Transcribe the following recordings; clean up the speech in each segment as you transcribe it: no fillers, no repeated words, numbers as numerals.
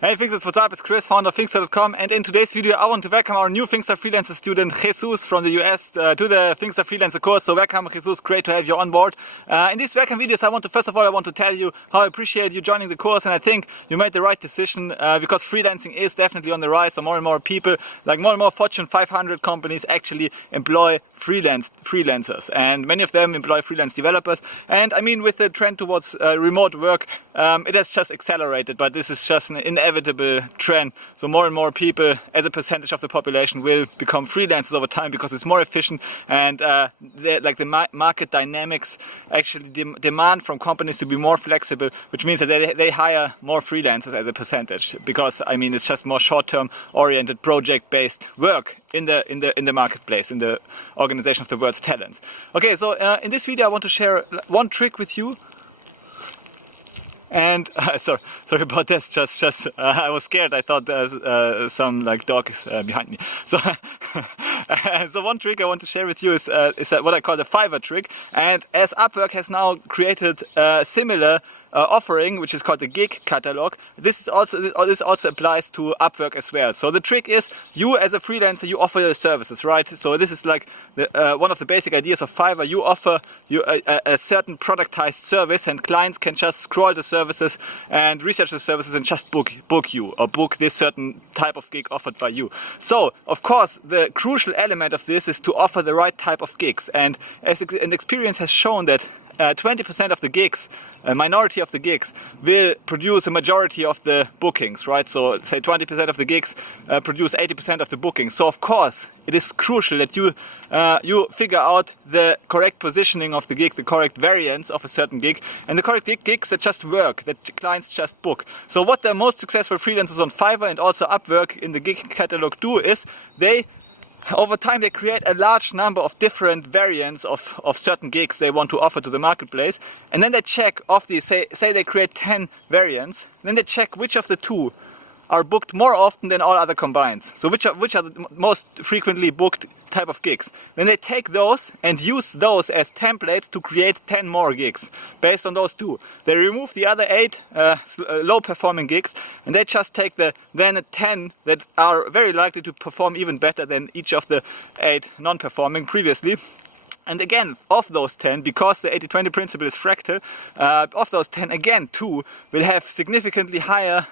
Hey Fixers, what's up? It's Chris, founder of Fixer.com, and in today's video I want to welcome our new Fixer Freelancer student Jesus from the US to the Fixer Freelancer course. So welcome Jesus, great to have you on board. In these welcome videos I want to tell you how I appreciate you joining the course, and I think you made the right decision because freelancing is definitely on the rise. So more and more people, like more and more Fortune 500 companies actually employ freelancers, and many of them employ freelance developers. And I mean, with the trend towards remote work, it has just accelerated, but this is just an inevitable trend. So more and more people as a percentage of the population will become freelancers over time because it's more efficient, and the market dynamics actually demand from companies to be more flexible, which means that they hire more freelancers as a percentage, because I mean it's just more short-term oriented project-based work in the marketplace, in the organization of the world's talents. Okay, so in this video I want to share one trick with you. And sorry about this. Just I was scared. I thought there's some like dogs behind me. So so one trick I want to share with you is what I call the Fiverr trick. And as Upwork has now created a similar offering, which is called the gig catalog, this also applies to Upwork as well. So the trick is, you as a freelancer, you offer your services, right? So this is like one of the basic ideas of Fiverr. You offer a certain productized service, and clients can just scroll the services and research the services and just book you, or book this certain type of gig offered by you. So of course the crucial element of this is to offer the right type of gigs, and as an experience has shown that 20% of the gigs, a minority of the gigs, will produce a majority of the bookings, right? So say 20% of the gigs produce 80% of the bookings. So of course it is crucial that you figure out the correct positioning of the gig, the correct variance of a certain gig, and the correct gigs that just work, that clients just book. So what the most successful freelancers on Fiverr and also Upwork in the gig catalog do is over time they create a large number of different variants of certain gigs they want to offer to the marketplace, and then they check of these, say they create 10 variants, then they check which of the two are booked more often than all other combined. So which are the most frequently booked type of gigs. Then they take those and use those as templates to create 10 more gigs based on those two. They remove the other 8 low performing gigs, and they just take the 10 that are very likely to perform even better than each of the 8 non-performing previously. And again, of those 10, because the 80-20 principle is fractal, of those 10, again, 2 will have significantly higher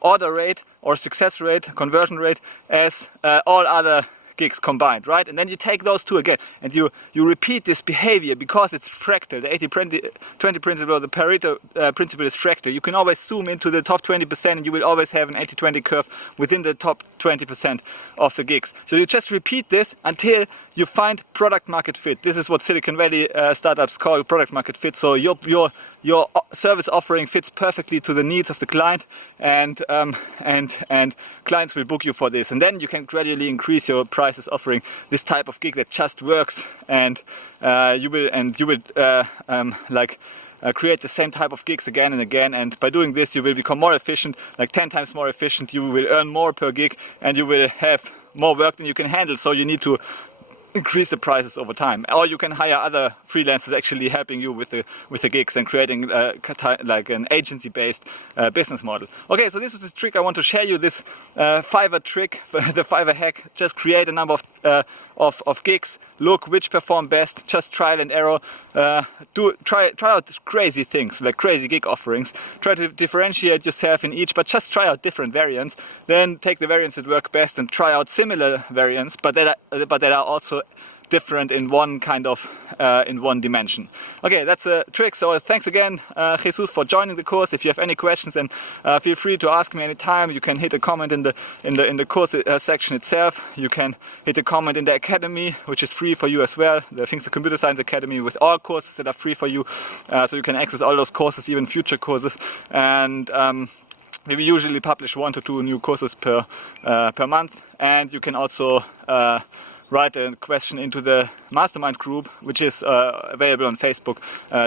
order rate or success rate, conversion rate, as all other gigs combined, right? And then you take those 2 again and you repeat this behavior because it's fractal. The 80-20 principle, or the Pareto principle, is fractal. You can always zoom into the top 20% and you will always have an 80-20 curve within the top 20% of the gigs. So you just repeat this until you find product market fit. This is what Silicon Valley startups call product market fit. So your service offering fits perfectly to the needs of the client, and clients will book you for this. And then you can gradually increase your prices, offering this type of gig that just works, and you will create the same type of gigs again and again. And by doing this, you will become more efficient, like 10 times more efficient. You will earn more per gig, and you will have more work than you can handle. So you need to increase the prices over time, or you can hire other freelancers actually helping you with the gigs and creating like an agency-based business model. Okay, so this is the trick I want to share you. This Fiverr trick, the Fiverr hack. Just create a number of gigs. Look which perform best. Just trial and error. Try out crazy things, like crazy gig offerings. Try to differentiate yourself in each, but just try out different variants. Then take the variants that work best and try out similar variants, but that are also different in one kind of in one dimension. Okay, that's a trick. So thanks again, Jesus, for joining the course. If you have any questions, then feel free to ask me anytime. You can hit a comment in the course section itself. You can hit a comment in the academy, which is free for you as well. The Fixer Computer Science Academy, with all courses that are free for you, so you can access all those courses, even future courses. And we usually publish 1 to 2 new courses per month, and you can also write a question into the mastermind group, which is available on Facebook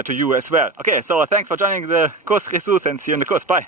to you as well. Okay, so thanks for joining the course, Jesus, and see you in the course. Bye.